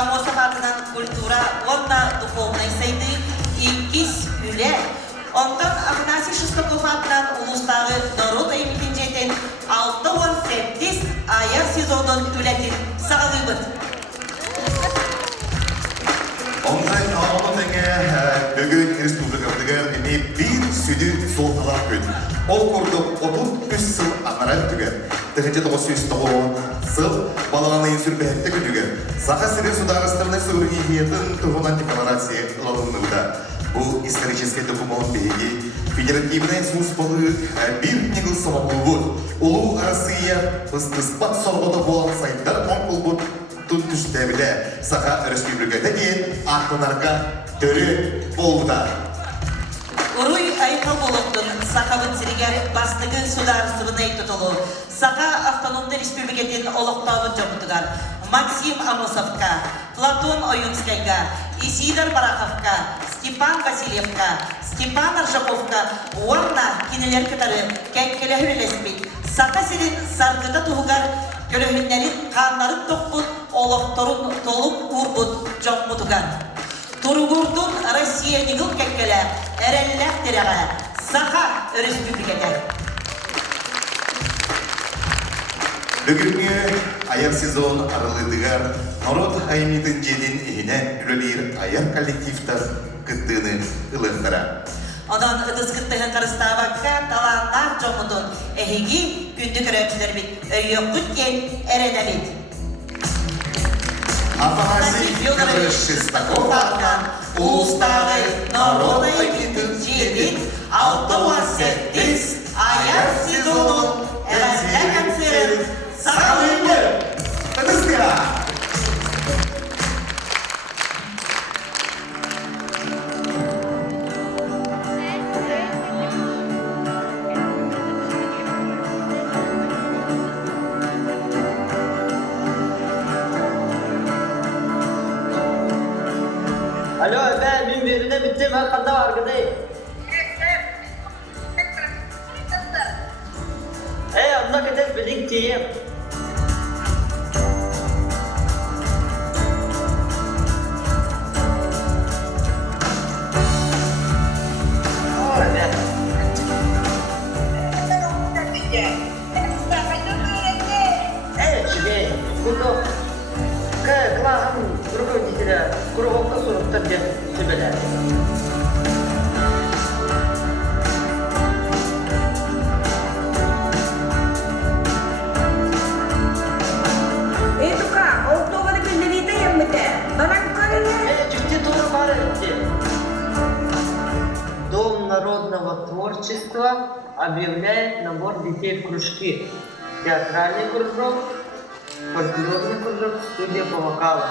Амосапатынан культура, онна духовной сайды, иккис үле. Онтан Афанасий Шестаков атынан улустағы народ айметін жетін 6-18 аяр сезонын үләтін сағалыбыд. Ондай ауылы тәңе бүгін республикамдығыр әне бір сүді солталар күн. Ол құрдық 33 сыл аңарат түгер. Тәхінче 990 сыл балағаны сүрбәтті күнігер. Сақа сірі сударыстарына сөргейетін тұғынан декларация ұлалынығыда. Бұл исторический документ беги федеративный союз болы бір негіл самабылбуд. Улу Россия пыстыспат сорғыда болан сайттар қонқылбуд тұн түштәбілі Сақа республикада дейін ақтынарға түрі болуда. Уруй айқал болуптun Сақа бұтсірігер бастығы сударыстығынай тұтылу. Сақа автономды республикетін олықтауын жомытығар. Максим Амосовка, Платон Оюнскайга, Исидор Бараховка, Степан Васильевка, Степан Аржаковка, Уанна кинелер кітары кәккелі үлеспейд. Сақа серін сарғыда тұғығар көрігінлерін қанларын тоқпұд, олықторын толып ұрбұд жоқмұтығар. Тургурдун Россия нигыл кәккелі әрәлләқ дәрәға Сақа республикада. Бүгінгі аяр сезон арылыдығар народ айметін жеден еңіне үлелер аяр коллективтар күттіғыны ұлықтыра. Одан ұдыс күттіғын қарыстағаққа таланлар жоғыдың әйгі күнді көрәтшілер бет өйі күткен әрәне бет. Афанасий Федорович Шестаков атынан улустағы народ айметін жеден 6-18 аяр сезонын әрәлләқ концерт Сағалыңды! Үдістіға! Alo, ben birine bittim, her kanda var gıdayım. Onunla kadar birlikteyim. Руководителя круговка 40 лет собирает. Это как? Он кто говорит, не видим это? Дом народного творчества объявляет набор детей в кружки. Театральный кружок, фольклорный кружок, студия по вокалу.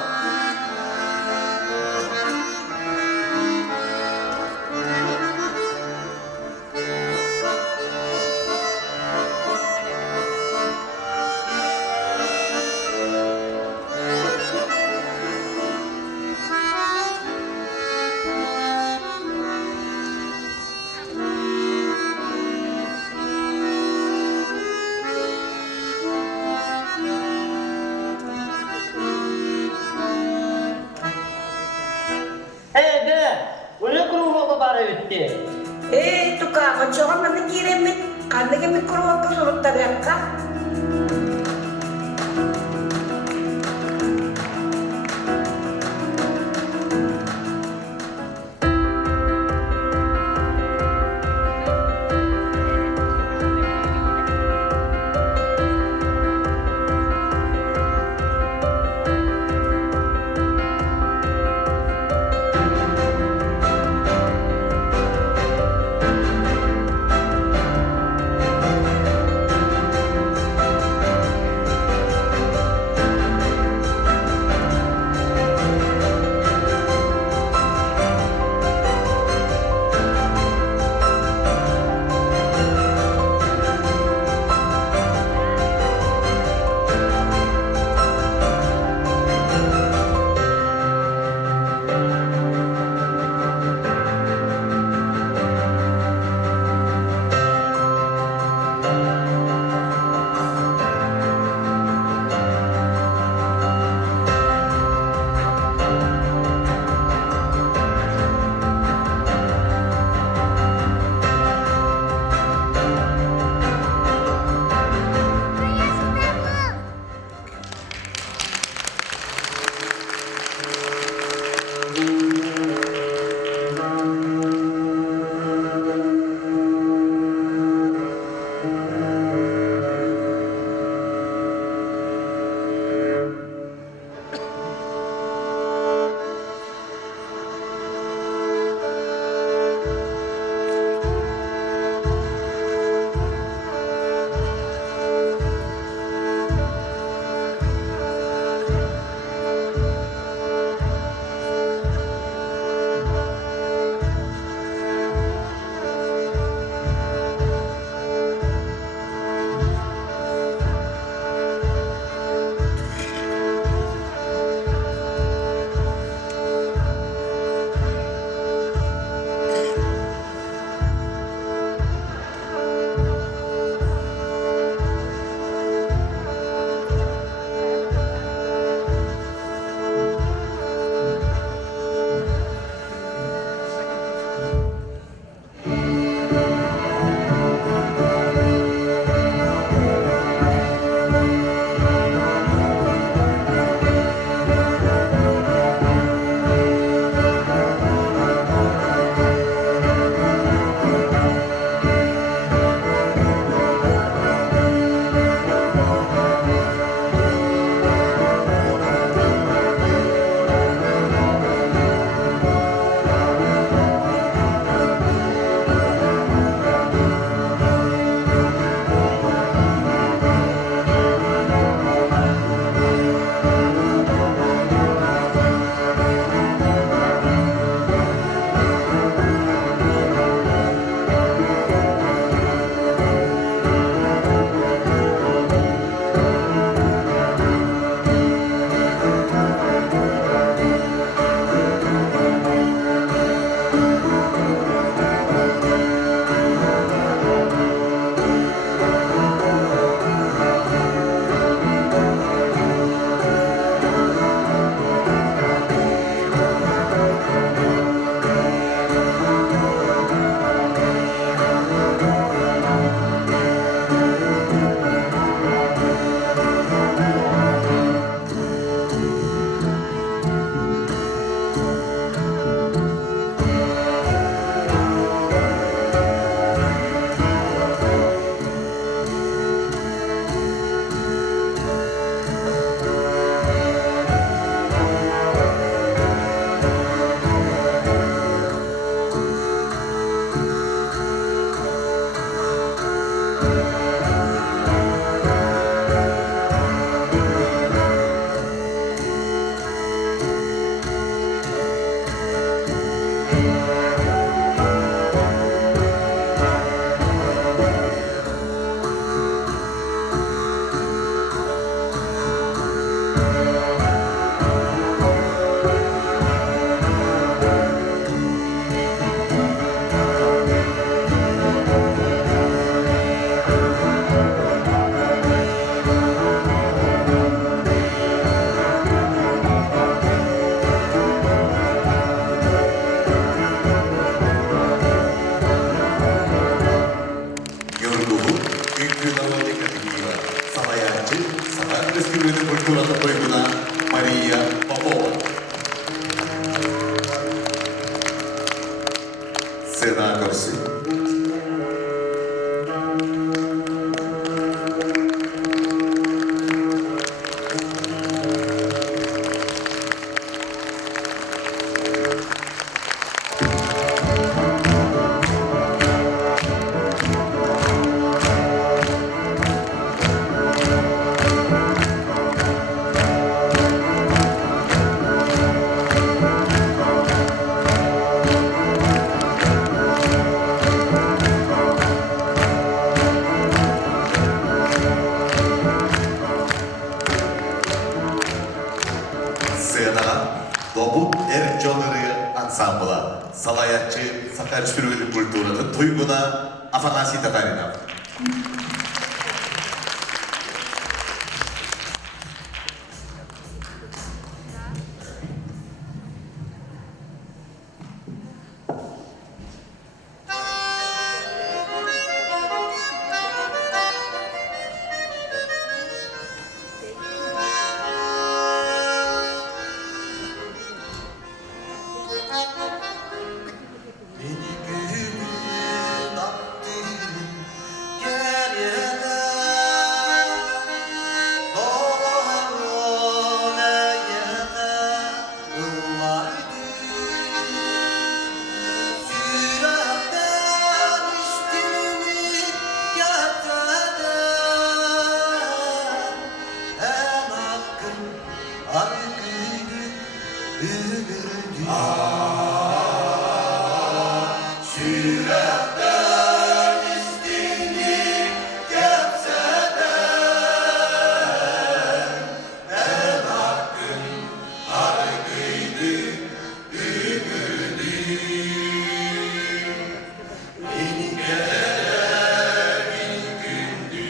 Itu kak, macam mana kirim kan lagi mikro waktu suruh teriak kak. Salayatçı Sakar Sürüveli Kultura'da Tuyguna Afanasi Tatarina. Beni günün attın geride Doğru meyede ıllardı Sürekten içtiğini getirdi En hakkın hakkını ümürdü Sürekten istini gelse de En hakkın hakkıydı ümidi Beni gelen gündü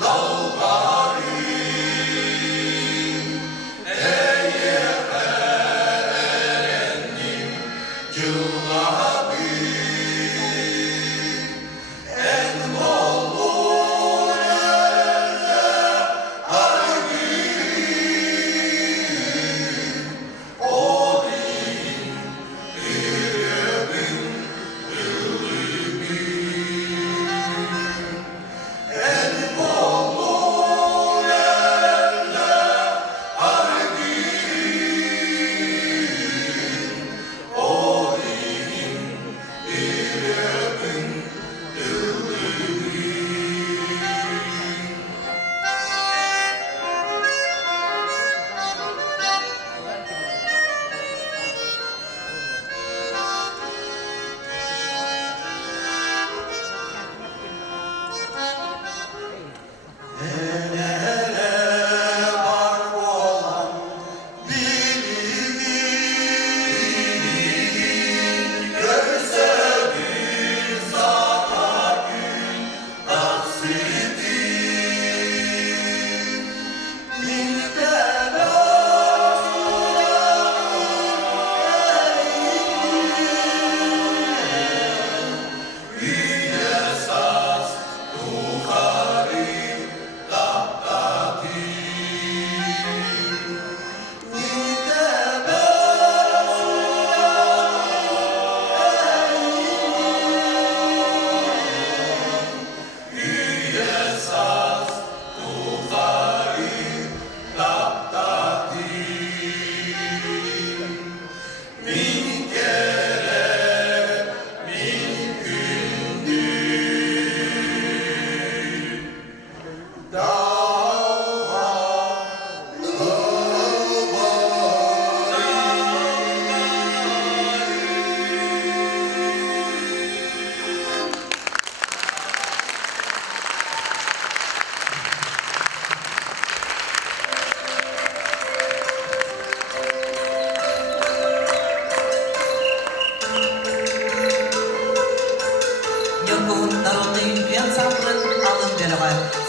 dalgarı Eye erendim cılgabı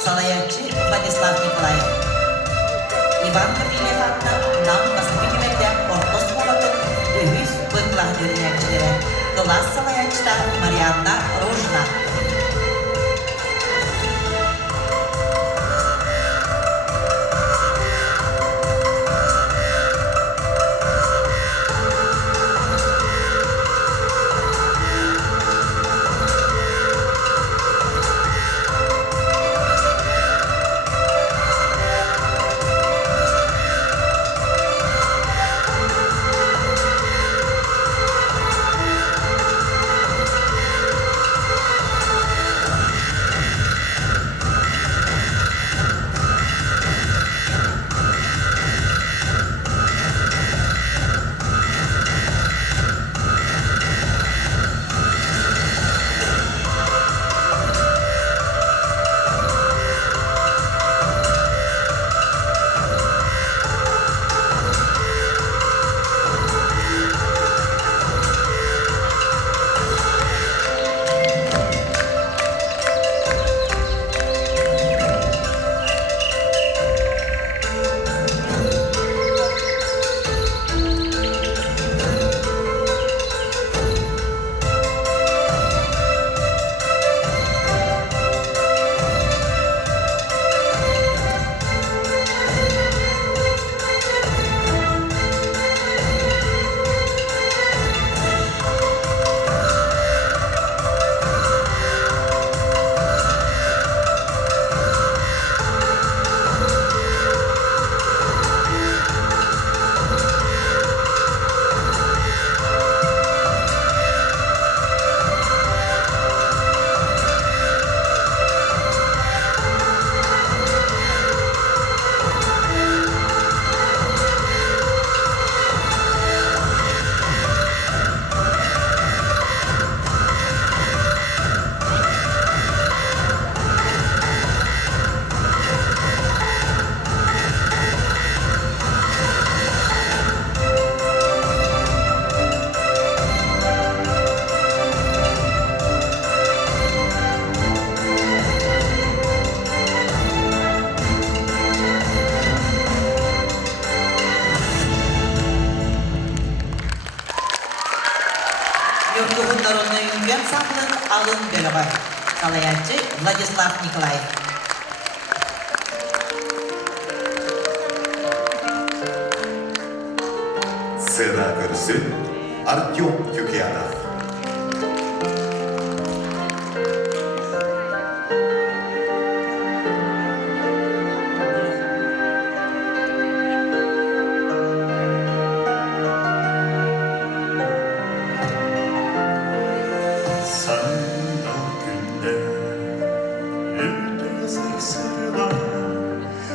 Salayatçı Vladislav Nikolayev. Иван Капилев атты нам басып Оркос болатын өйіз бұйқылақ дөренгілері. Класс салаятчыда Марианна Ружна. бөлігі. Салаятчы Владислав Николаев. Сцена көрсін Артем Тюкянов. Sandal günde öte sırsırda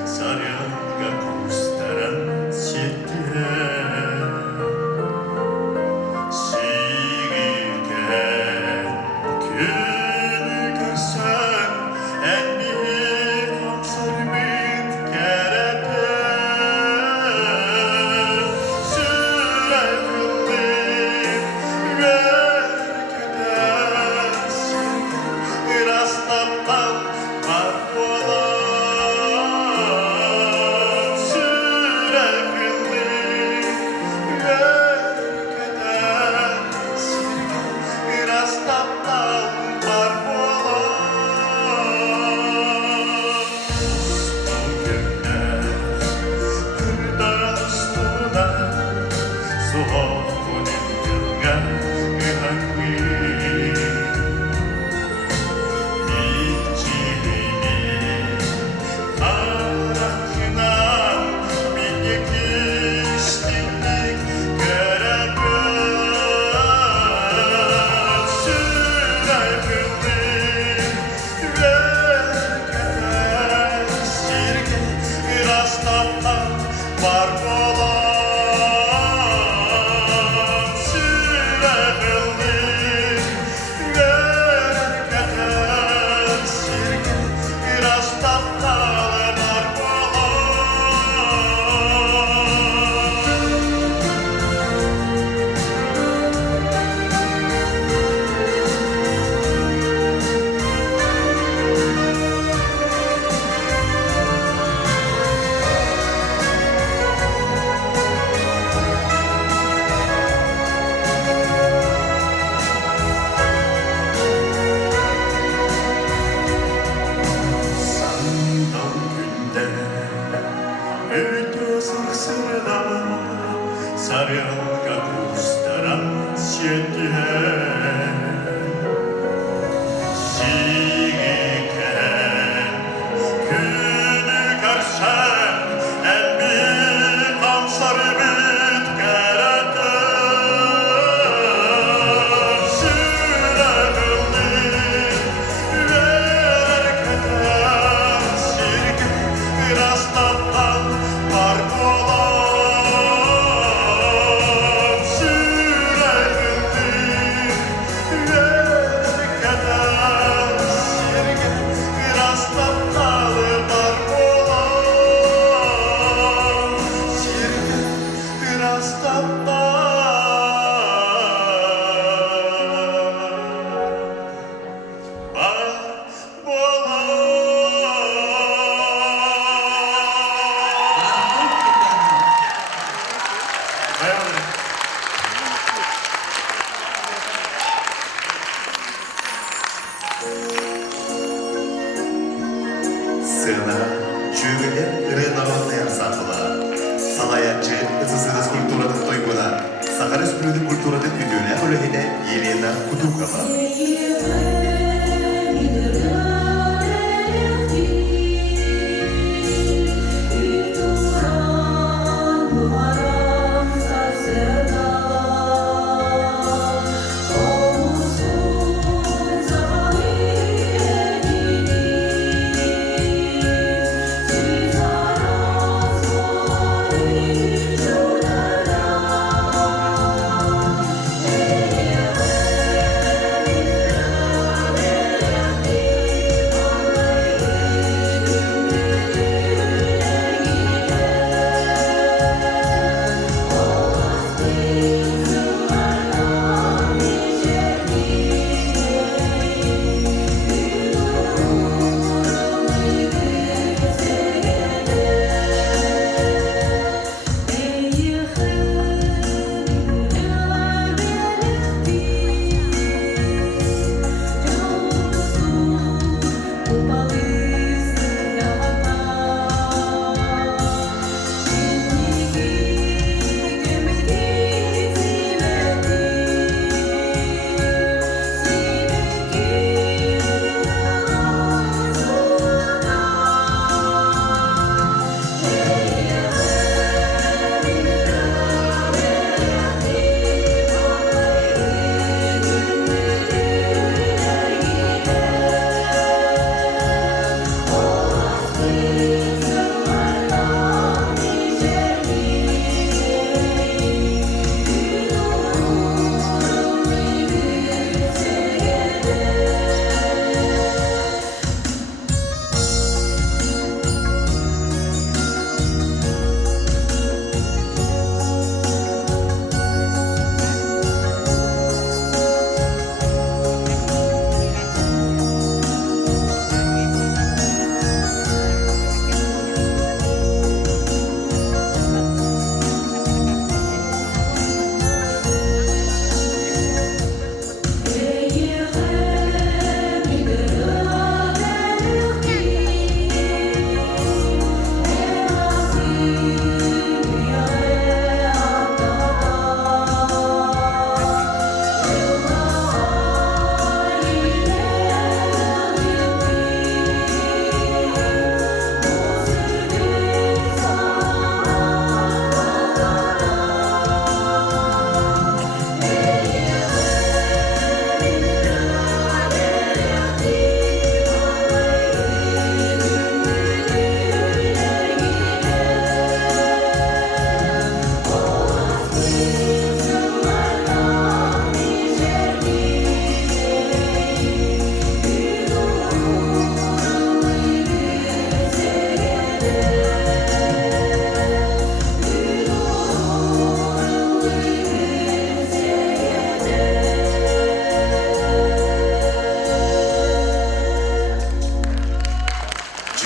sarılga kustaran şekliye Sigirken günü görsen en bir kapsar bit kerete Sürekli Rastaptan var olan sürekli Yerkeden sirke Rastaptan var olan Ustu günler Kırdan ustuna Soğuk kunin yılgan Ühangi Var olan sürekli Yerkeden sirke Rastaptalar var olan Sandal günde öte sırsırda sarılga kustaran şekliye Sigirken günü görsen en bir kamsar bit kerete Sürekli Yerkeden sirke Rastaptan var olan sürekli Yerkeden sirke Rastaptan var olan sirke Rastaptan Сцена чүгілер народный ансамблы. Салаятчы СССР культураның тойгуна. Сахар Республикасы культураның үдүлі үліхіне Елена Кутукова.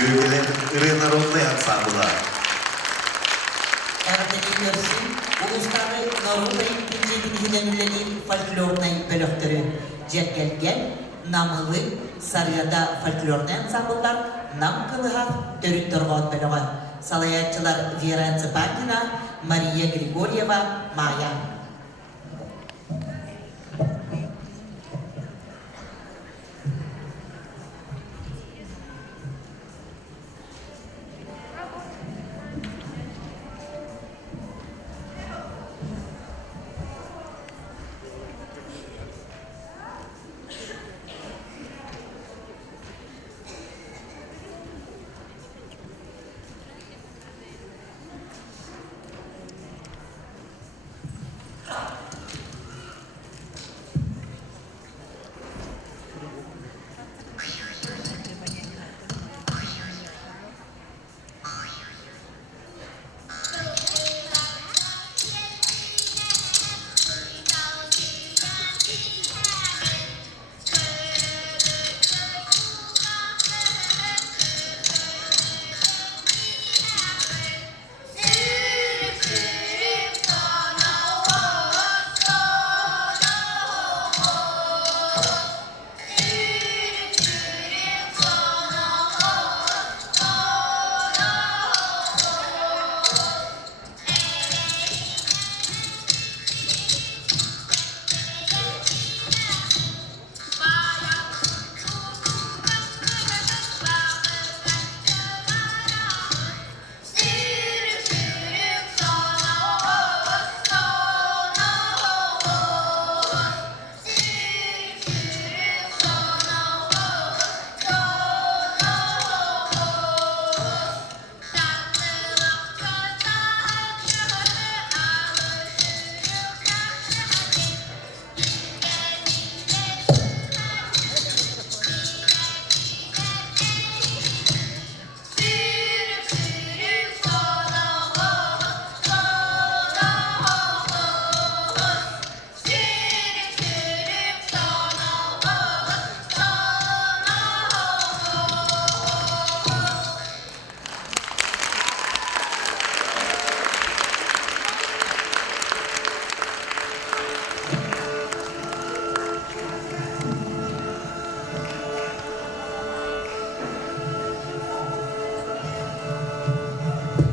Жюгелен ыры народный ансамблы. Әртеки көрсін, ұлыстағы Норубай күнжегін фольклорный бөліктері жергелген намылы Сарыяда фольклорный ансамблдар нам кылыға төрін тұрған бөлігі. Салаятчылар Вера Цепакина, Мария Григорьева, Майя.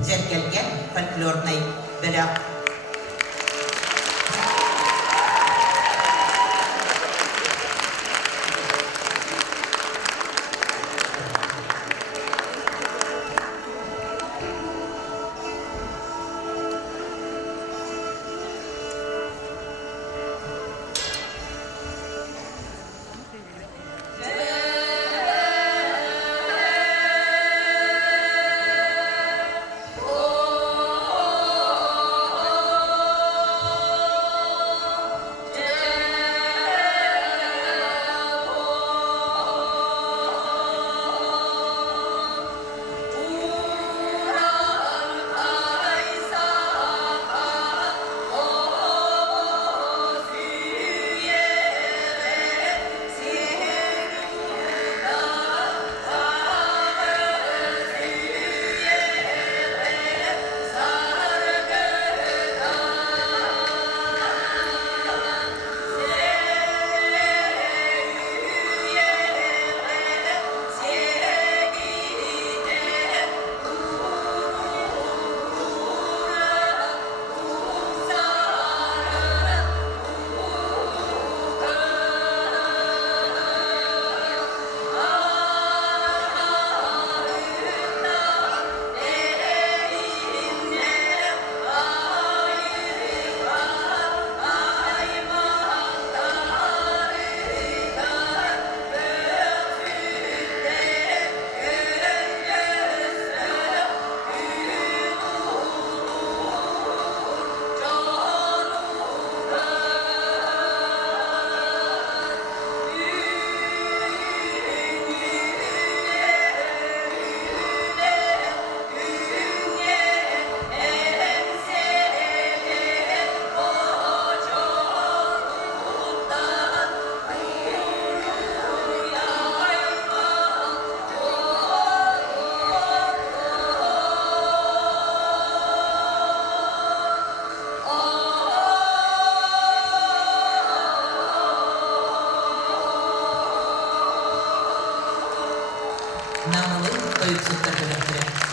Жергелген фольклорный бөлік. namılı doyuksuzlar görüntüler.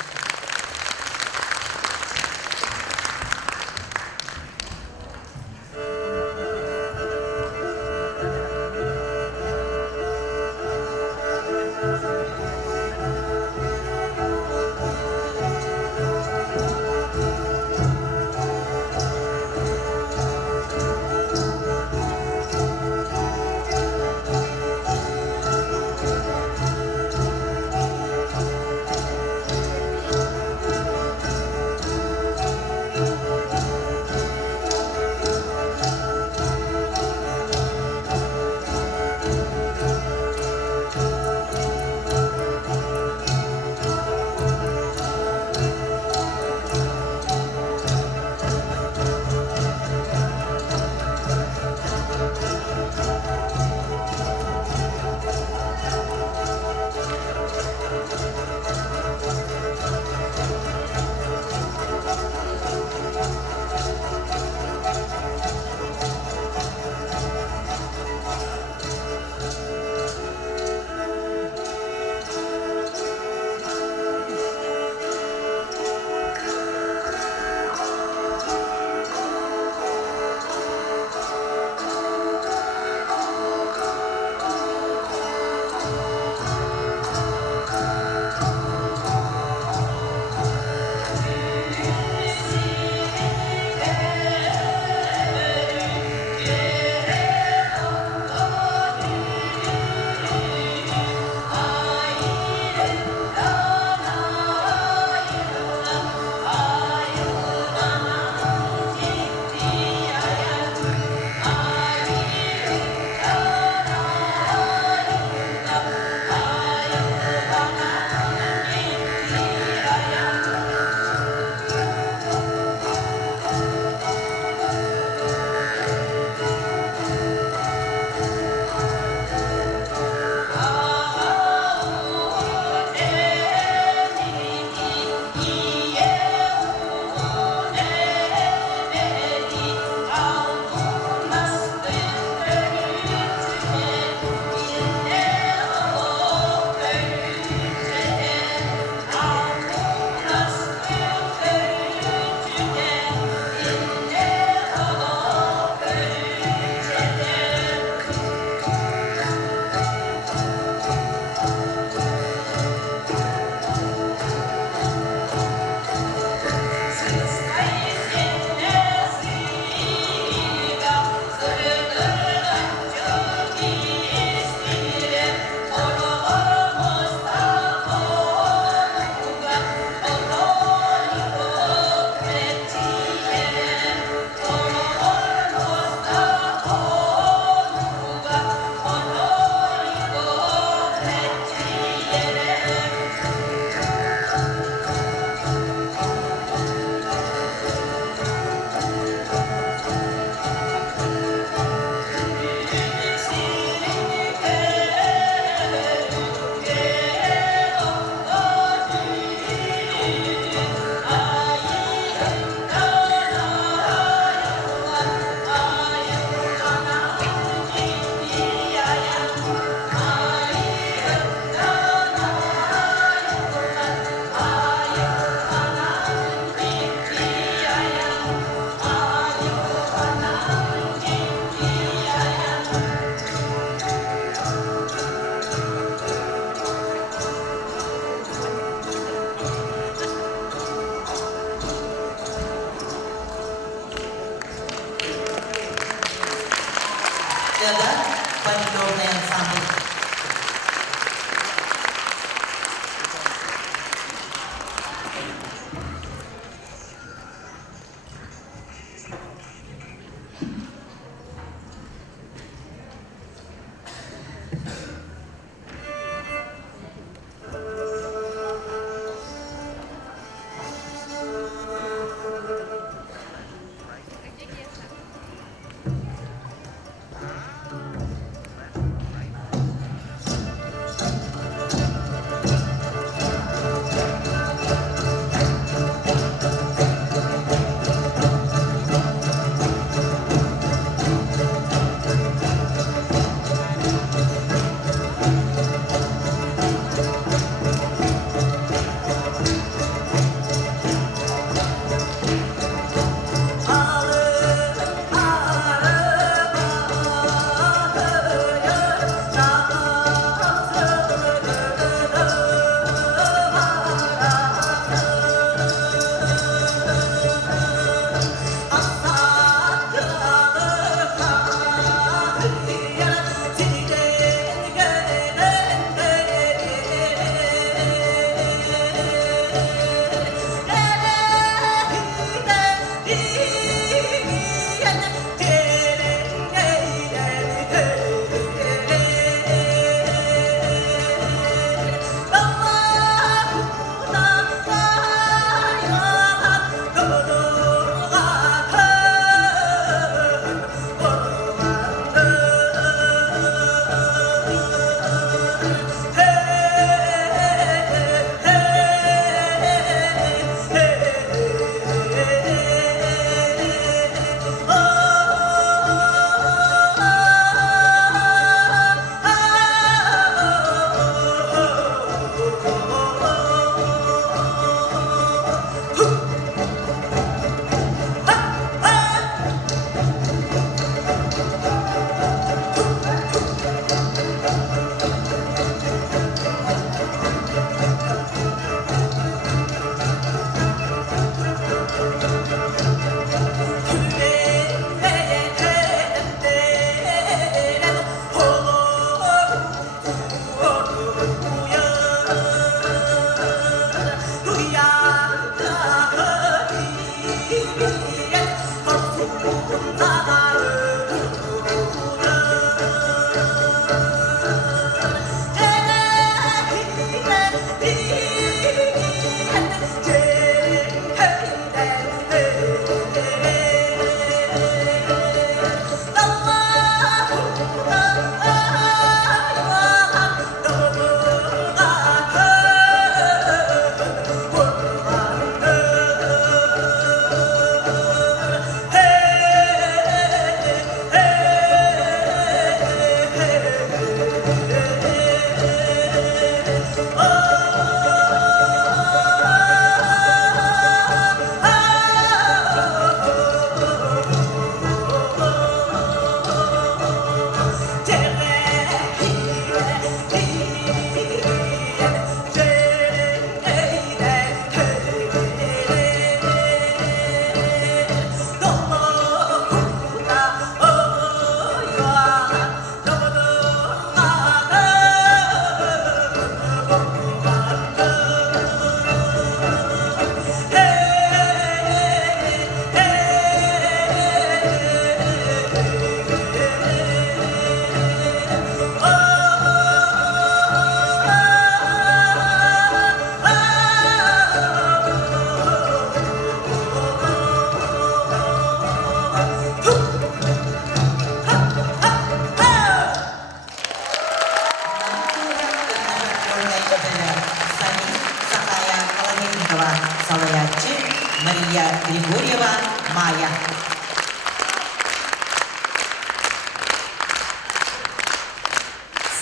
Мария Григорьева, Майя.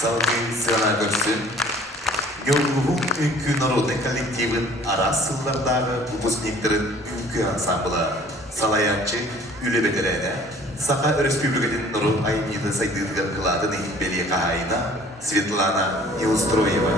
Салгы сына көрсін. Геолгугу үңкі народный коллективін ара сыллардағы выпускниктерін үңкі ансамблы Салаянчы үлебетерәне Сақа Республикатын нұру айнеді сайдыдығыр қыладын беле қағайына Светлана Неустроева.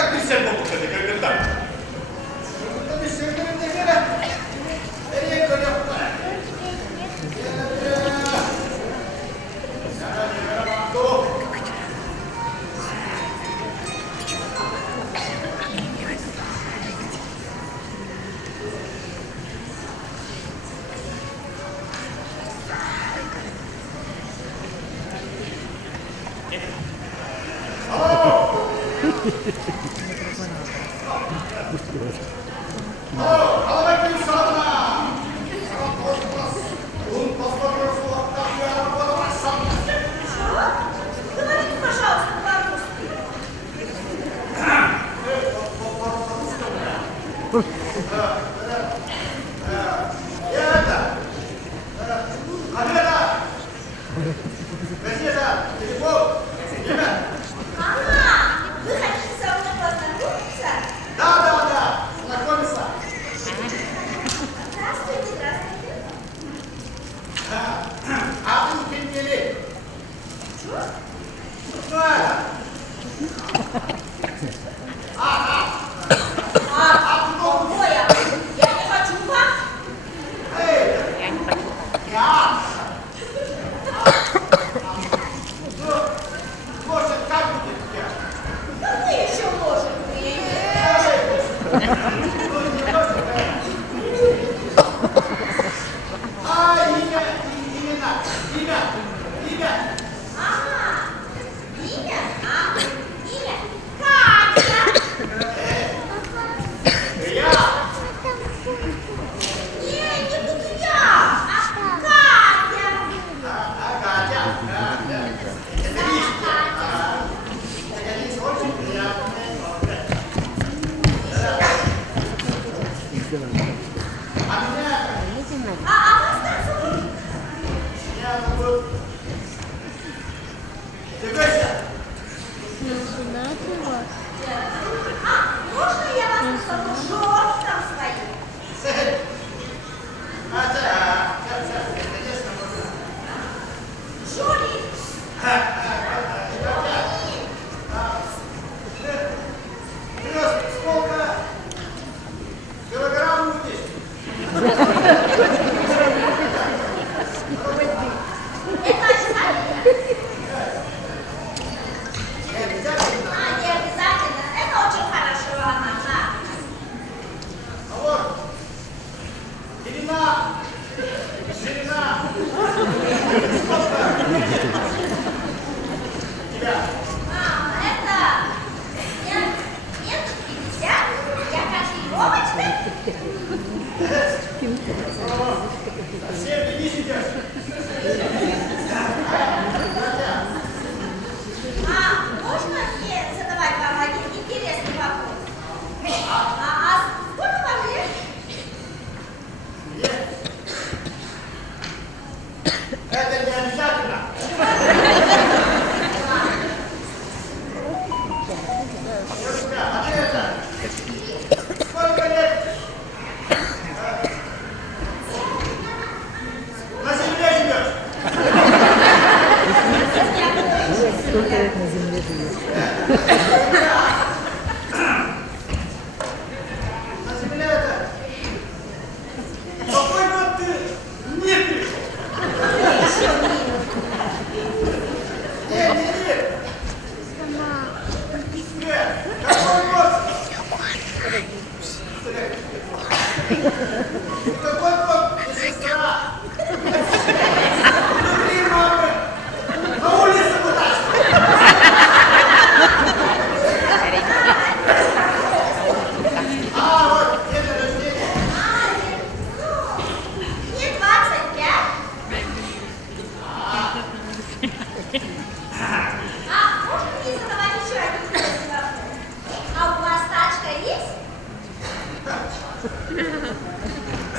Так без всякого кстати, как так. Говорите, пожалуйста, по-русски.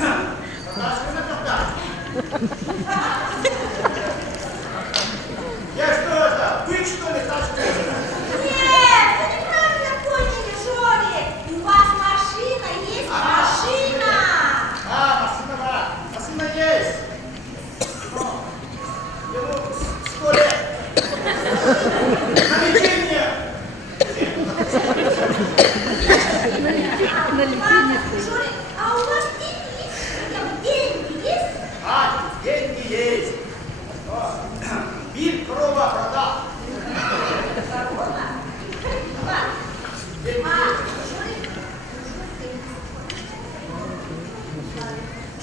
А Ладно, Жорик, а у вас деньги есть? Хотя бы деньги есть? А, деньги есть. Мир корова продал. Корова? Ладно. Жорик,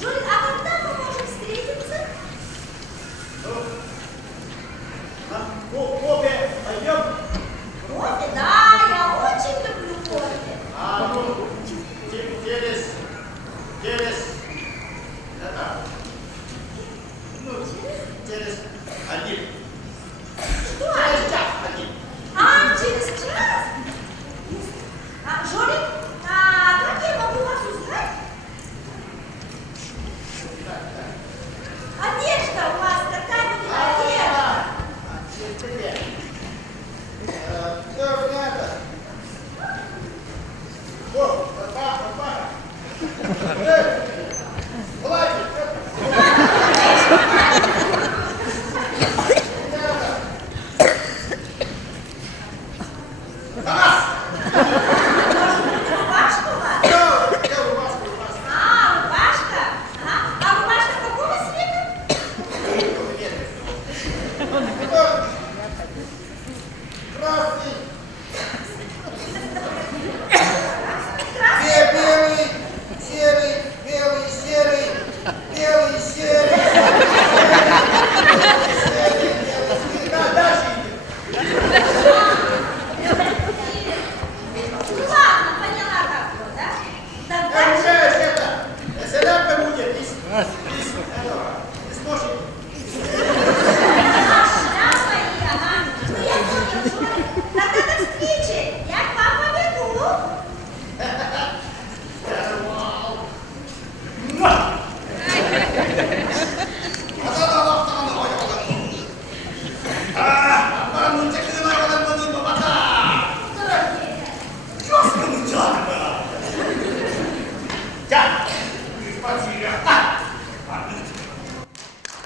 Жорик, а когда мы можем встретиться? Кофе пойдем? Кофе? Да, я очень люблю кофе. А, ну, через один. Что? Через час один. А, через час? Жорик, а как я могу вас узнать? Одежда у вас какая будет одежда? Рубашка у вас? А, рубашка? Ага. А рубашка какого цвета? Белый, серый, белый, серый, белый, серый. Ну ладно, поняла как вот, да? Тогда шляпа и ага. Ну я понял, Жорик. Тогда до встречи. Я к вам побегу.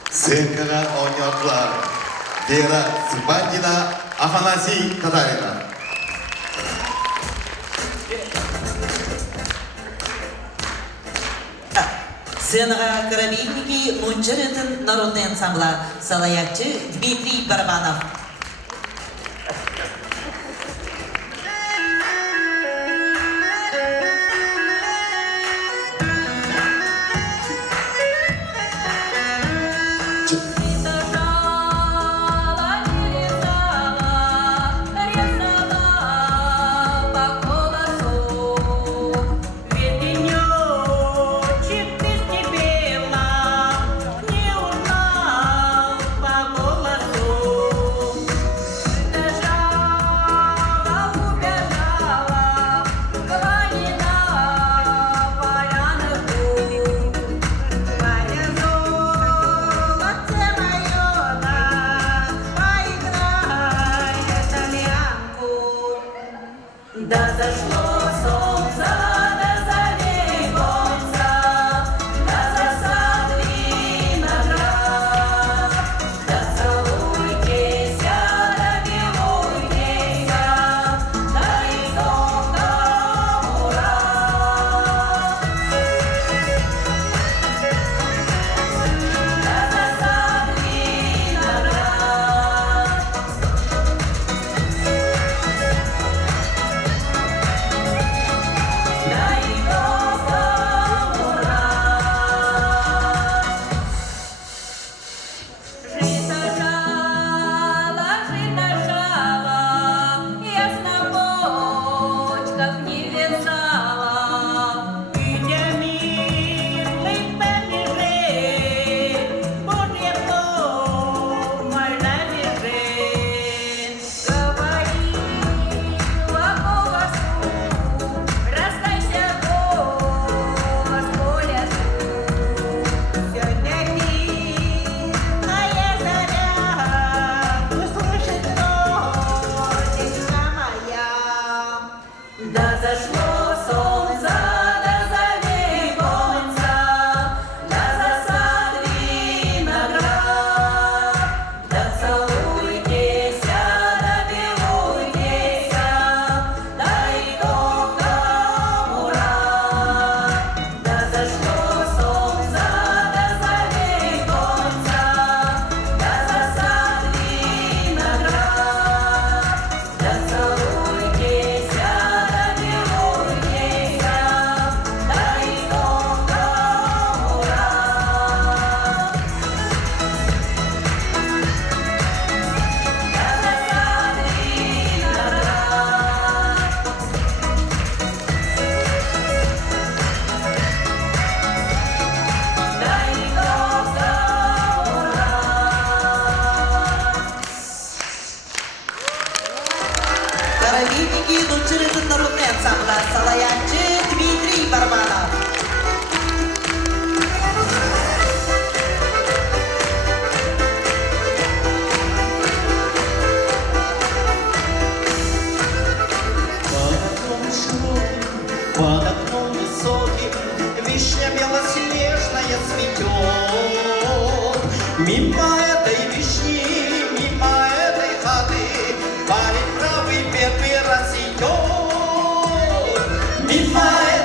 Сценкага ойнотулар. Вера Сыбандина, Афанасий Татарина. Сценаға карабинники Мунчарытын народный ансамбла салаятчы Дмитрий Барабанов. Не узнал по голосу.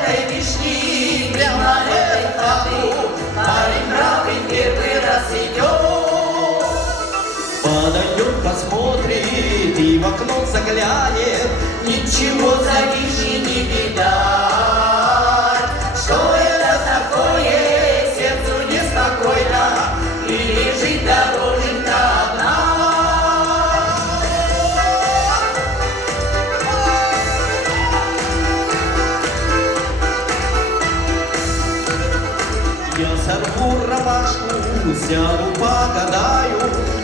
этой вишни, прямо этой хату, парень бравый первый раз идет. Подойдет, посмотрит и в окно заглянет, Ничего за вишней не видать. Что это такое, сердцу неспокойно, и лежит дороженька одна. я сорву ромашку, сяду погадаю.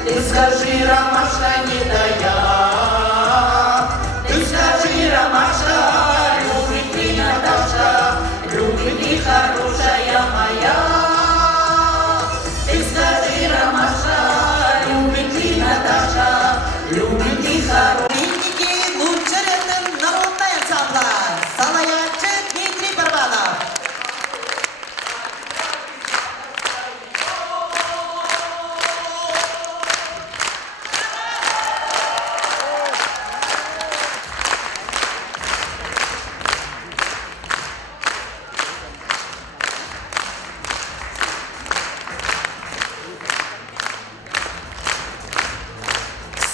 Ты скажи, ромашка, не тая. Ты скажи, ромашка, любит ли Наташка, любит ли хорошая моя. Ты скажи, ромашка, любит ли Наташа, любит ли хорошая. Винники лучше рядом народный ансамбль. Салаятчы Дмитрий Барбанов.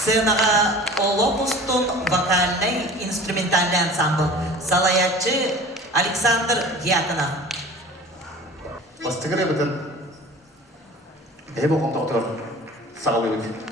Сценаға Олопустун вокальный инструментальный ансамбль. Салаятчы Александр Дьяконов. Бастыгыры бітір. Әйбі оғын доктор. Сағыл өйік.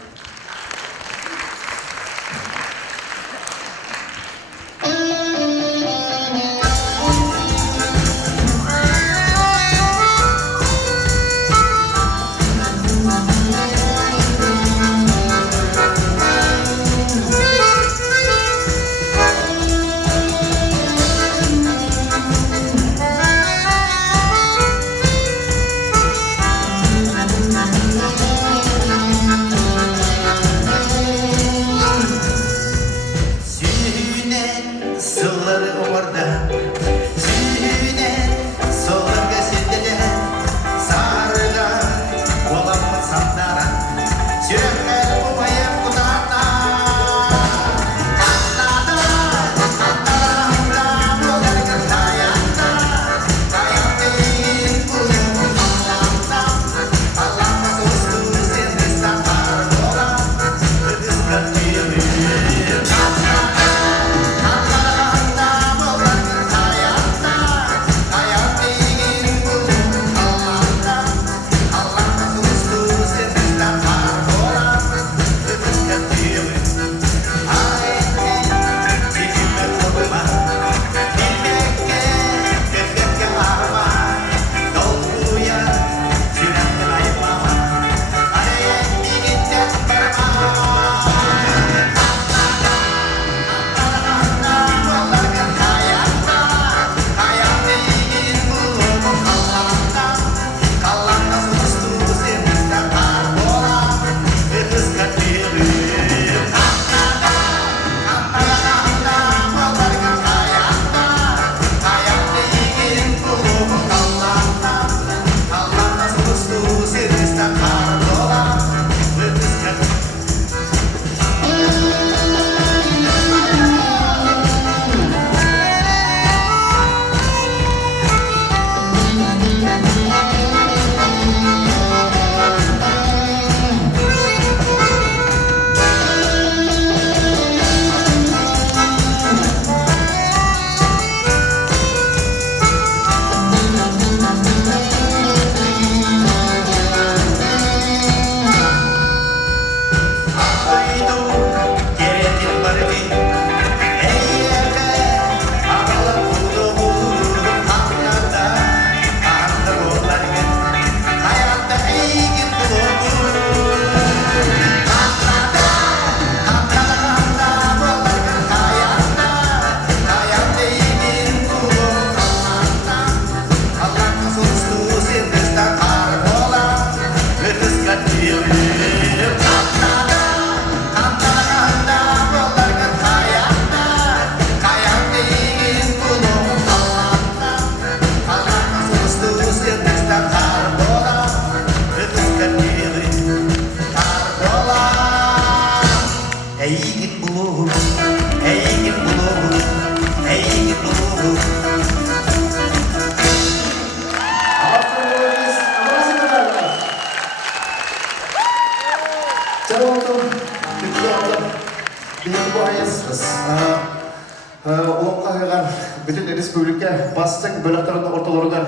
bütün республика бастың бөлөктөрүн ортолорунан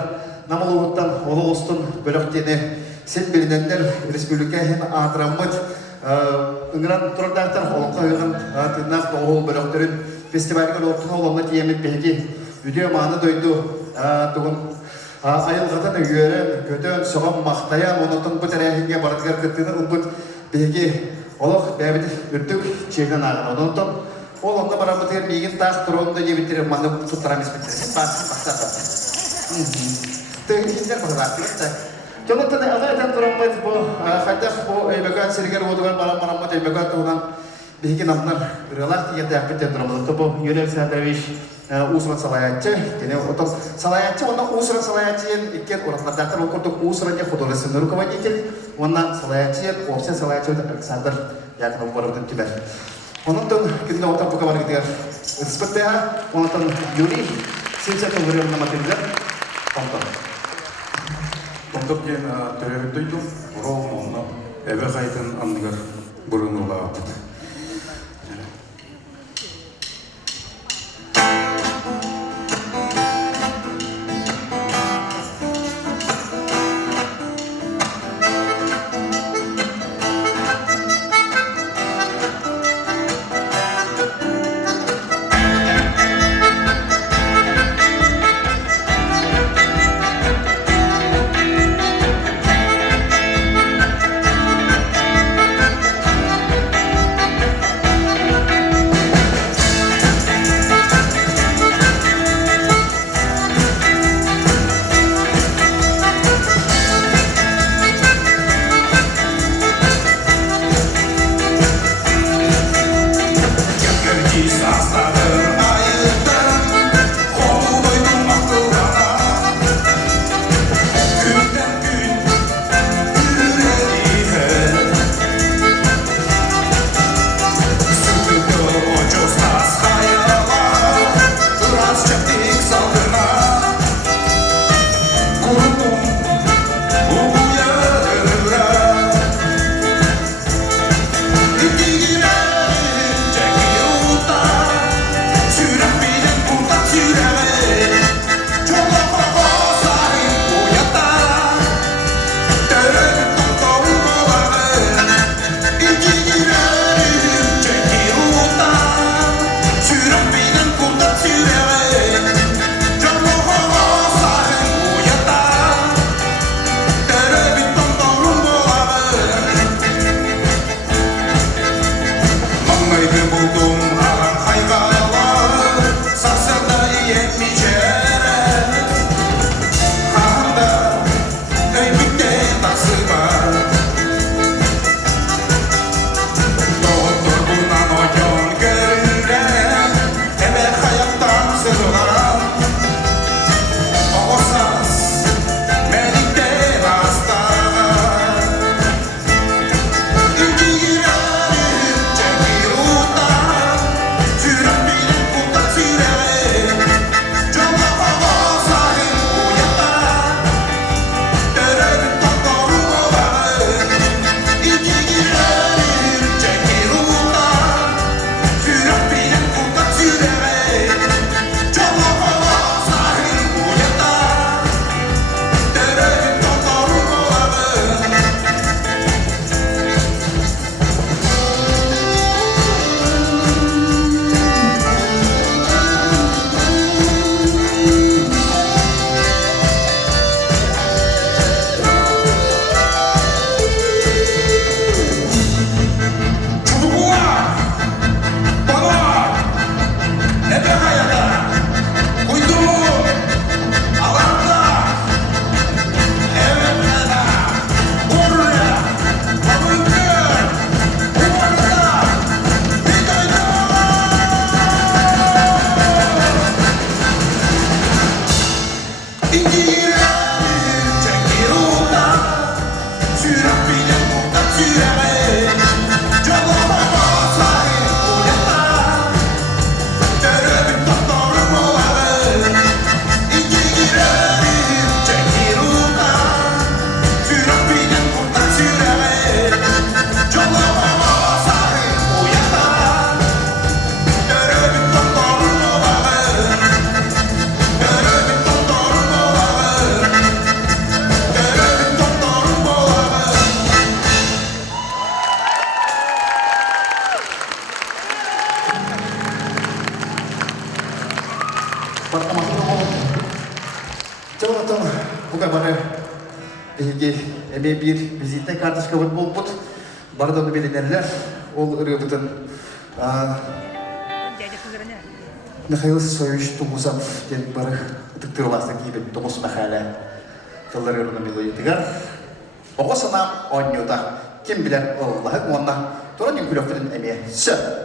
намылугуттан олугустун бөлөктени сен билинендер республика хен атыраммыт ыңыран турдактар олонка ыгын тыннак тоол бөлөктөрүн фестивальга ортун олонна тиемит беги үдө мааны дойду тугун айылгатын үйөрөн көтөн соғам мактаян онотун бу тарахинге бардыгар кыттыны умбут беги олох бәбит үрдүк чегнен агын онотун ол онда барабытыр мигин тақ туронда жебиттер маны туттарамыз биттер бас тегиндер барабытыр Jonathan ada terambat bo hadah bo ebagan serigar wodugan malam-malam mata ebagan tuhan bikin namnar relak tiga tiap peten terambat tu bo yurek sadawish usran salayace kene otok salayace onda usran salayace yang iket orang terdaftar untuk usrannya fotoles senur kawan iket onda salayace opsi salayace untuk sadar yang nomor itu tiba ononton kita otak buka balik tiga seperti ononton Yuri sisa kemudian nama tiga tonton Untuk yang terhadap itu, orang mana, eva kaitan anggar berunula. Çabalatam, bu kamarı bir vizite kartış kabul bulmut. Bardan bilinirler, ol ırıbıtın. Mikhail Soyuş Tumusov den barı tıktırılasın gibi Tumus Mekhala. Tıllar yorunu miloyu tıgar. Oğuz sanam onyuta. Kim bilir Allah'ı onunla. Turan yung külöftürün emeğe. Sö.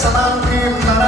Senang kim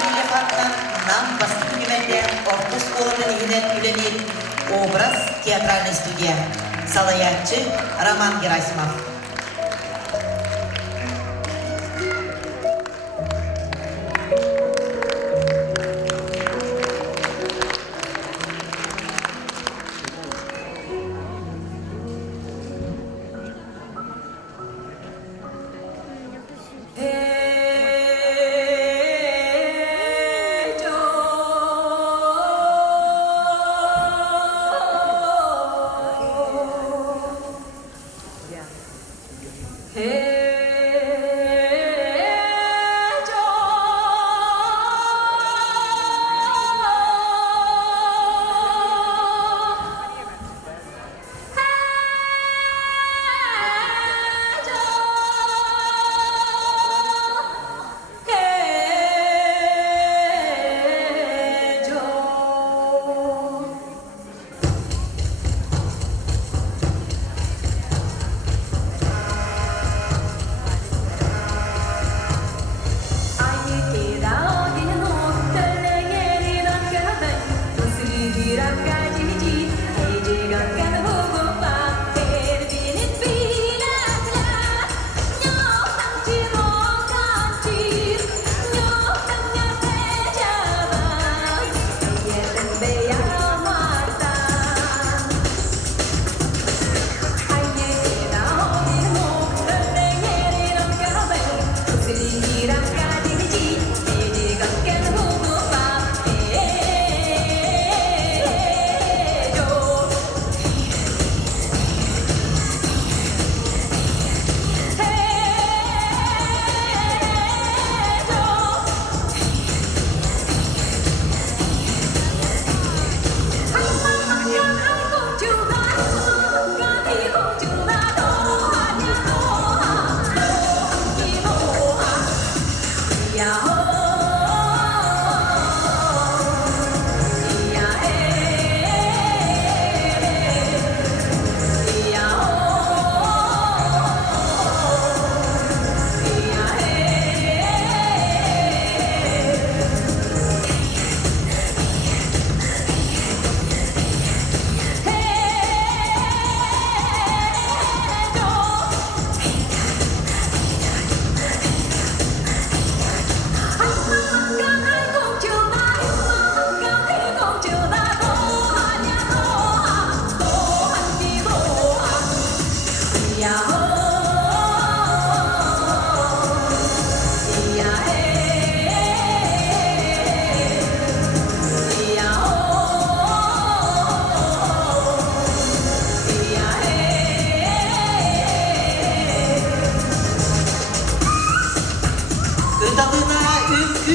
Bilge Fatman нам воспринимали орта школының игінен үйленер образ театральный студия. Салаятчы Роман Герасимов.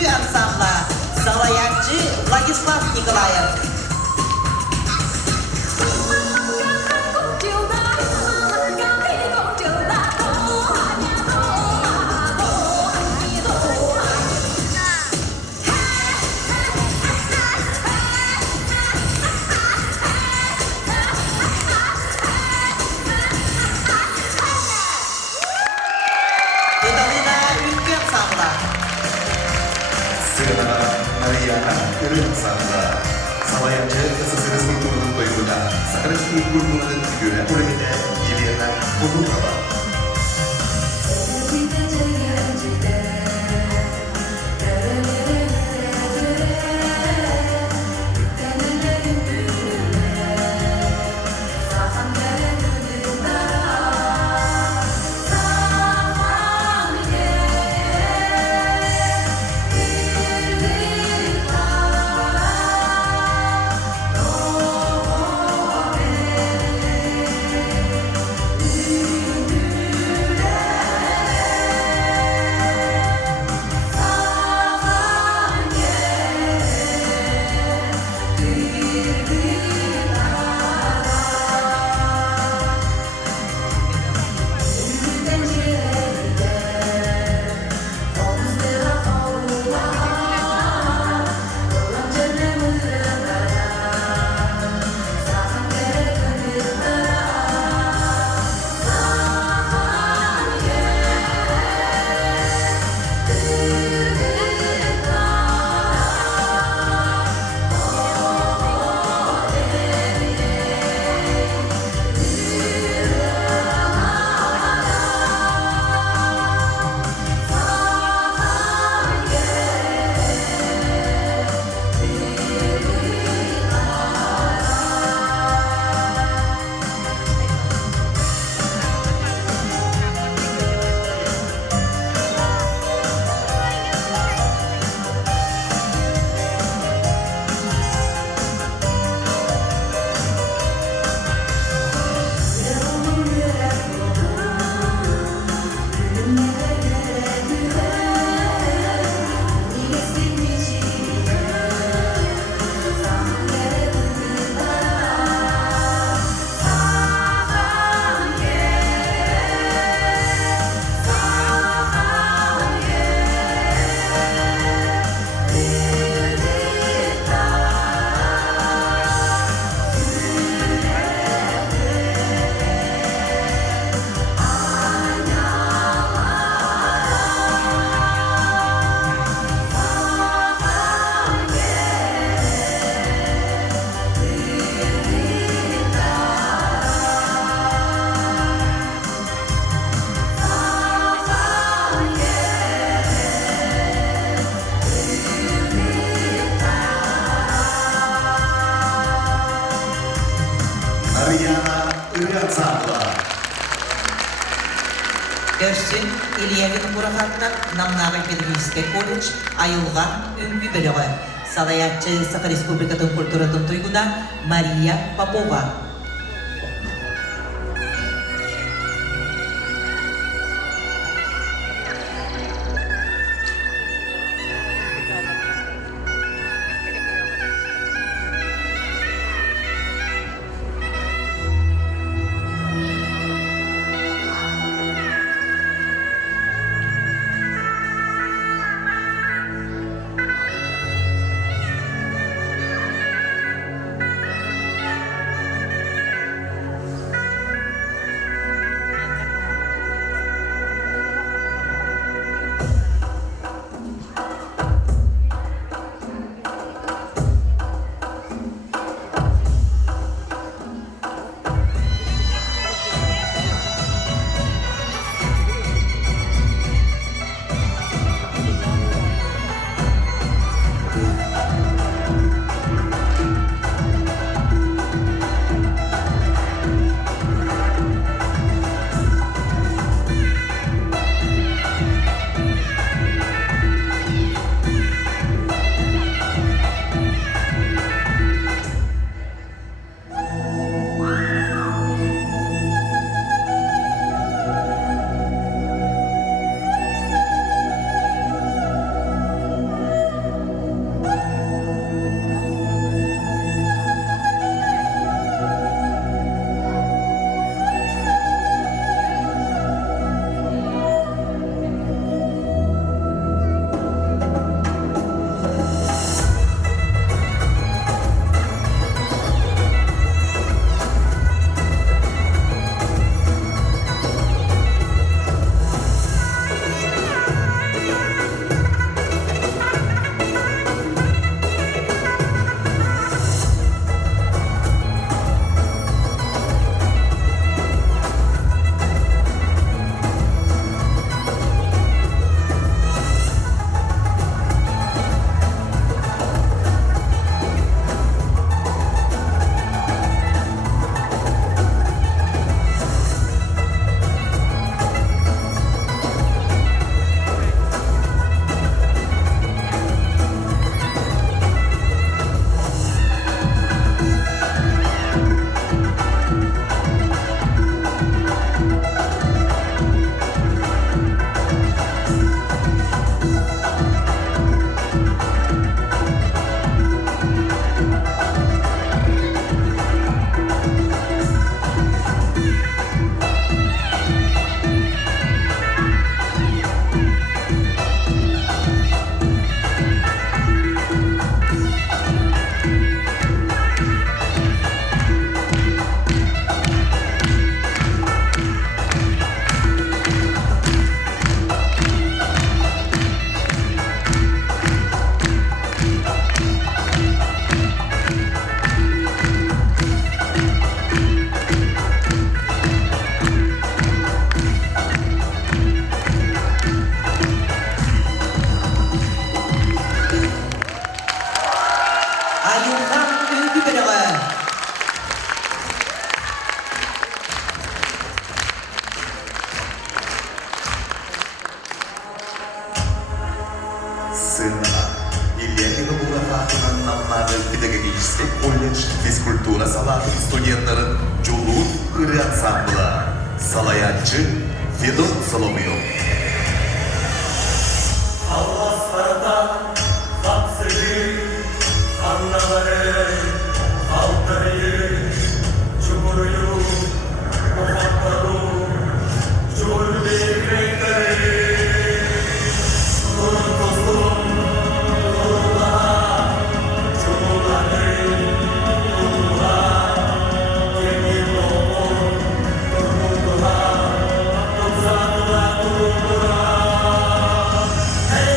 ансамбля Салаятчы Владислав Николаев. Салаятчы СССР республикасының тойында Сакрачкий культурының күрә күрәгендә Елена Кудукова. Thank you. Görsün İliyev'in Burafat'tan Namnağı Pedagogik Колледж ayılgan üngü bölüğü. Salayatçı Sakı Respublika'nın Kulturatın Tuyguna Maria Popova. Колледж физкультура салаты студенттарын Жулут ыры ансамблы. Салаятчы Федот Соломьев. Allah'lardan kapseli, anlaları, altları, çumuruyu, ufakları, çuur bir renkleri, durun dostum, durula, çumuları, durula, yemin olun, durula, tutsadıla, durula. Hey,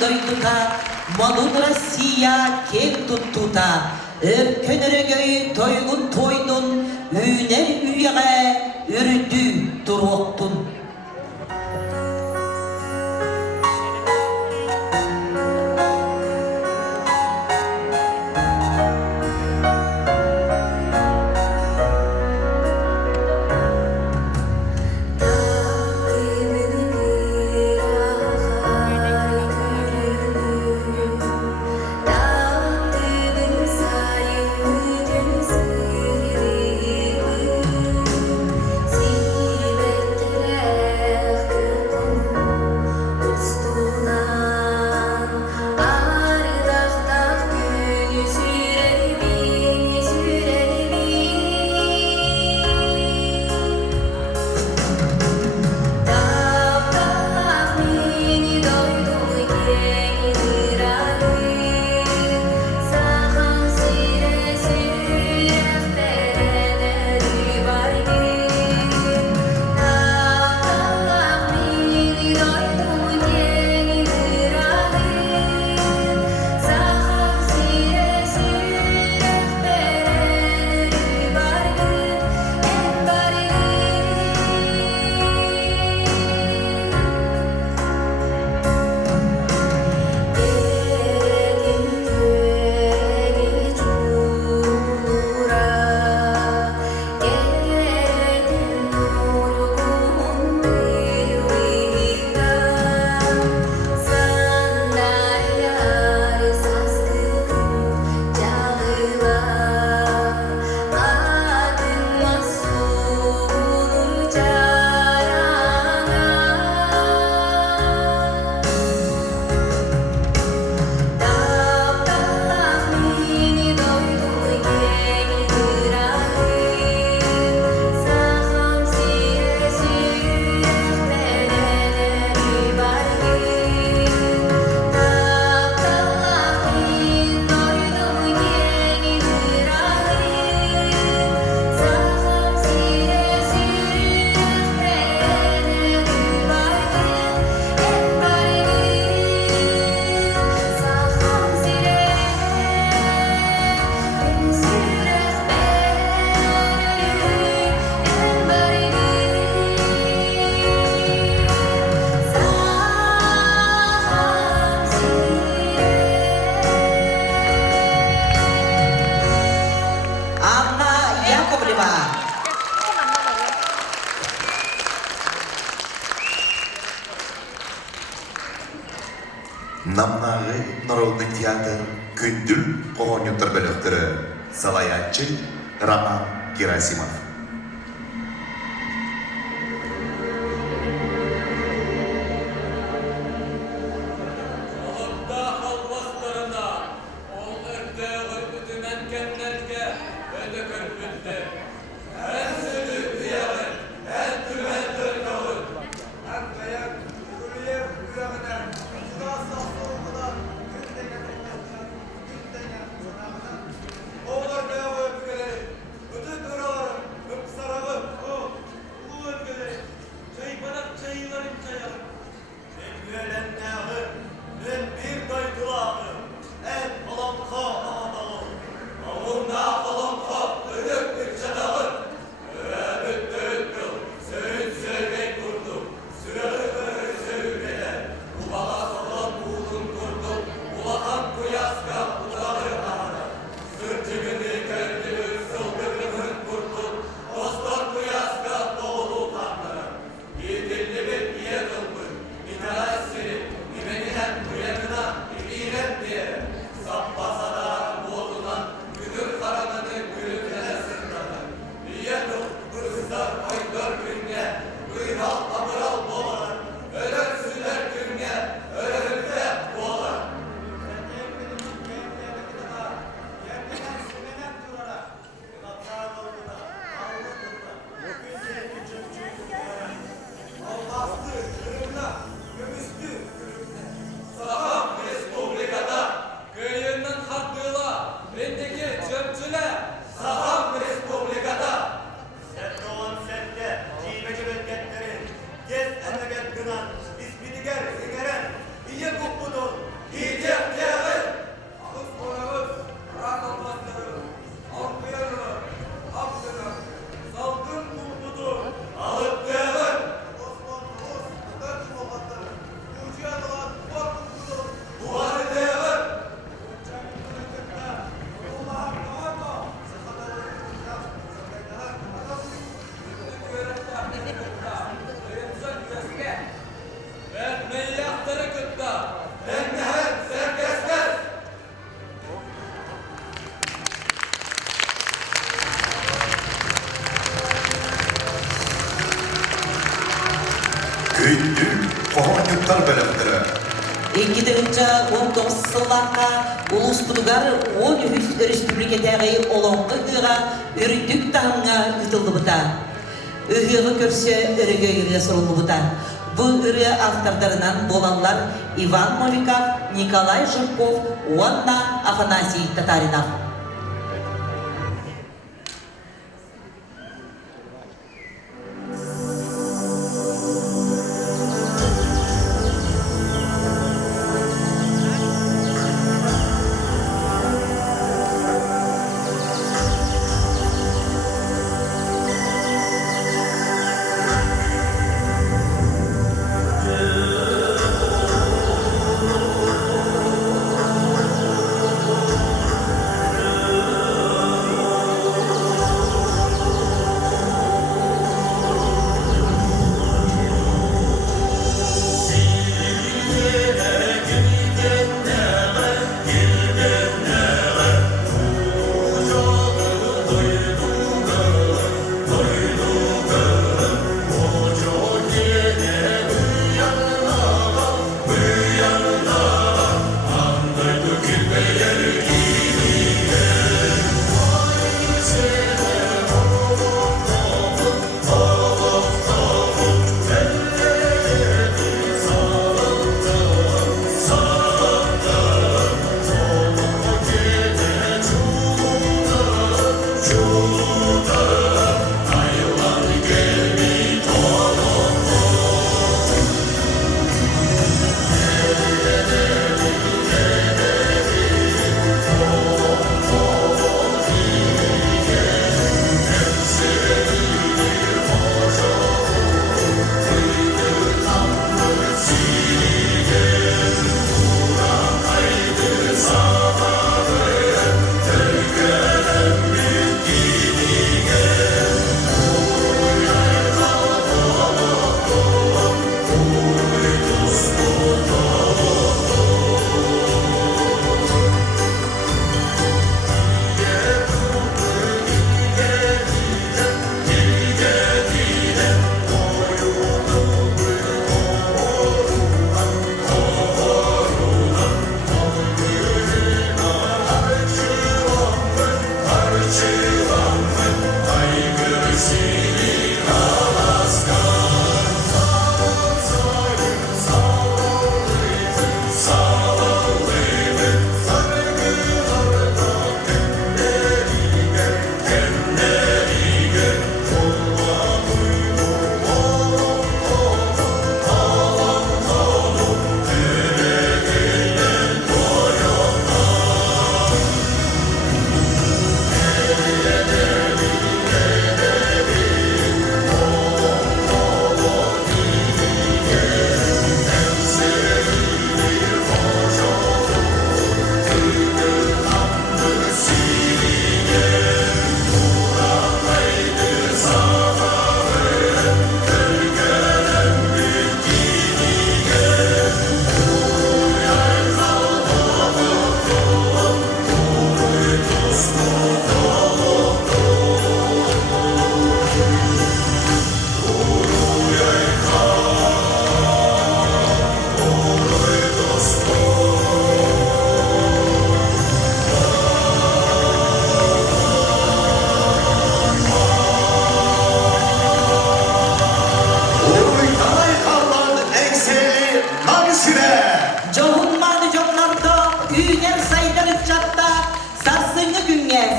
doyduta, malun Россия kek tuttuta, Örkönörögöy toygun toydun, üner üyege ürdü duruktun. Namnagı Народный театр Күндүл Коғонюттар бөлөктөрү Салаятчы Роман Герасимов. Alın da alın, ölüp bir çatal. Куттар бөлөктөрө. 2019 сылларга улус будугар 10 республикадагы олоңгы ыга үрдүк таңга ытылды бута. Ыгыгы көрсө өрөгө үрө сурулду бута. Бу үрө авторларынан боланлар Иван Новиков, Николай Жирков, Уанна Афанасий Татаринов.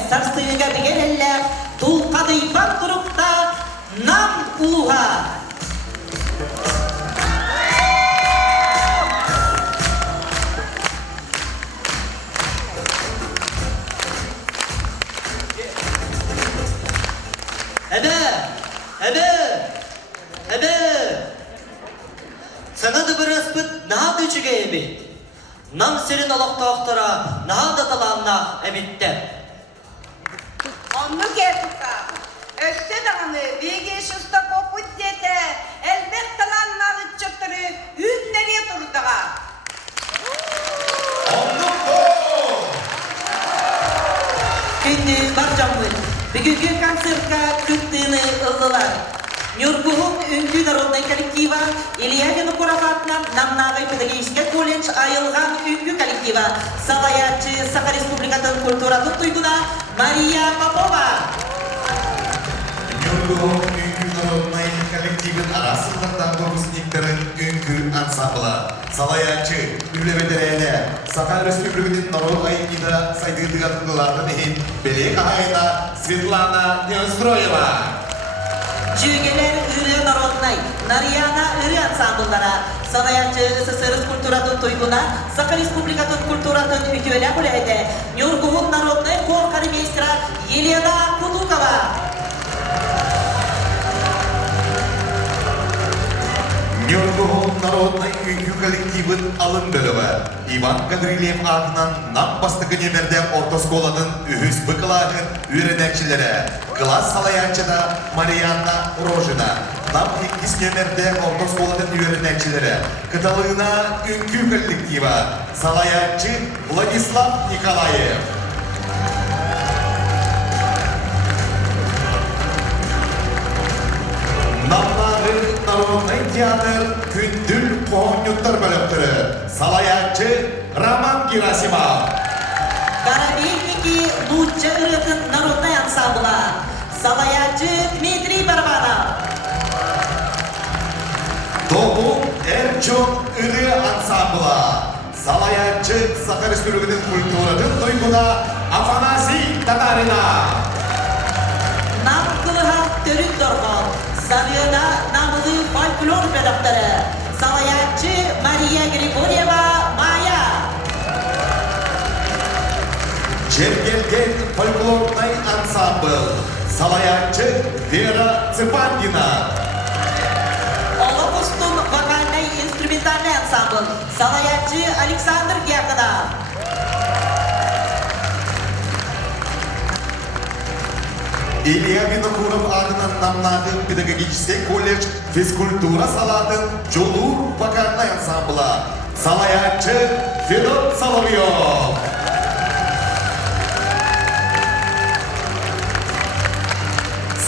Sarsıyıga bir gelenler, tulkadı ipan kurukta, nam uluha. Ebe. Sana da bir rıspıt naha büçüge ebi. Nam serin alakta aktara, naha da talanna emitte. Onu getuka. Ötte dağını bilgi şusta koput dete. Elbet talannalı çıtırı ünleri durduğa. Günü barcamlı. Bugünkü konsertka küttüğünü ıldılar. Нюргухун үңгі народный коллектива, Ильягин Курафатнан Намнагай педагогический колледж айылған үңгі коллектива, Салаячы Саха Республикатын культуратын туйгуна Мария Попова. Нюргухун үңгі народный коллективин арасындағы выпускниктарын үңгі ансамблы. Салаячы үлебедерейне Саха Республикатын народ айыгида сайдырдыған кылардың ехін Белек айына Светлана Неустроева. Жүйгелер үрі народнай, Нарияна үрі ансамблдара, Салаячы СССР культуратын туйгуна, Саха Республикатын культуратын үтіөлі бұлайды, Нюргухун народный хор каримейстра Елена Кудукова. Нюргухун народный үңгі коллективін алын бөлігі. Иван Кадрилев атынан нам бастығы немерде ортосколадың үхіс бұқылағын үйренекшілері. Класс Салаячыда Марианна Рожина. Нам 2 немерде ортосколадың үйренекшілері. Кыталығына үңгі коллектива Салаячы Владислав Николаев. Намнағы народный театр күндүл қоңнюттар бөліптірі Салаячы Роман Герасимов. Карабельники лучше ырытын народный ансамбла Салаячы Дмитрий Барбанов. Тобу Эрчон ыры ансамбла Салаячы Саха Республикатын культуратын туйгуна Афанасий Татарина. Нам кылыға төрік дорғын, Савиона намылы фольклор бөліптірі Салаячы Мария Григорьева Майя. Жергелген фольклорный ансамбл Салаячы Вера Цыпандина. Олопустун вокальный инструментальный ансамбл Салаячы Александр Геркина. Илья Винокуров атынан намнағы педагогический колледж физкультура салатын Жолур вокальный ансамбла Салаячы Федот Соловьев.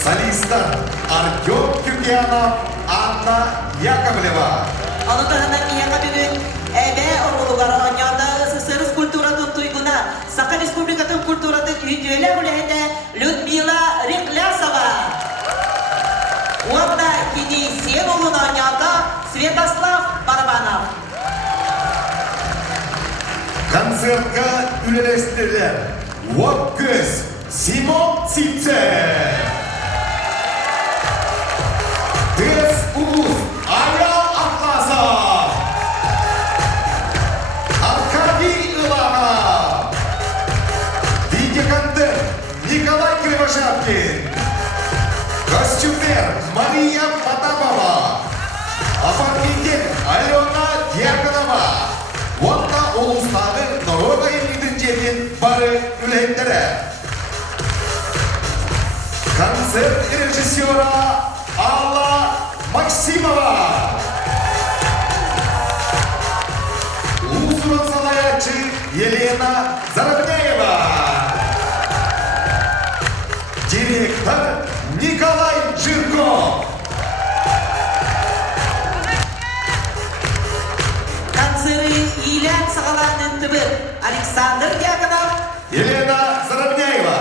Солистар Артем Кюкянов, Анна Яковлева. Анытығынан кияға бүгін әбе орғылығары аньяда СССР культуратын туйгуна Саха Республикатын культуратын үйдейлі үләйді Людмила Реклясова. Онда кені сен олын аньяда Святослав Барбанов. Концертка үлелестілер Вот көз Симон Ципцев. Тез Улус Аял Атласов. Аркадий Иланов. Видеоконтент Николай Кривошапкин. Костюмер Мария Потапова. Апартментер Алена Дьяконова. Онда Улустағы Норога елдің жерден бары үлендері. Концерт режиссера Алла Максимова. Узрон Салаячы Елена Зарабняева. Директор Николай Жирков. Концеры Илян Сағаланын түбі Александр Дьяконов. Елена Зарабняева.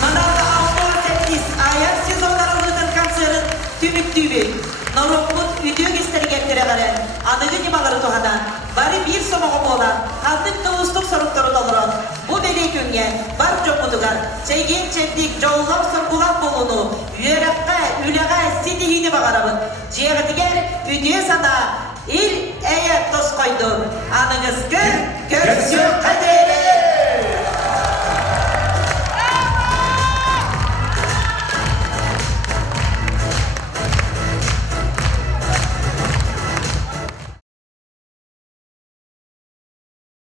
Манағы ауыр тәптес аяқ сезонларын өтін концерт түмік-түбек. Нарокмут үйдеу кестергеттері қарен. Анығы немалары тұғадан. Бары бір сомығы болан. Қандық тұғыстық сұрықтары толырын. Бұл бәлек өнге бар жоқ мұдығар. Чәйген чәндік жауылау сұрғылан болуну. Үйераққа, үліға сетігіне бағарабын. Жеғітігер үйдеу сана ил әйет тос қойды. Аныңыз кір, көрсі қайды.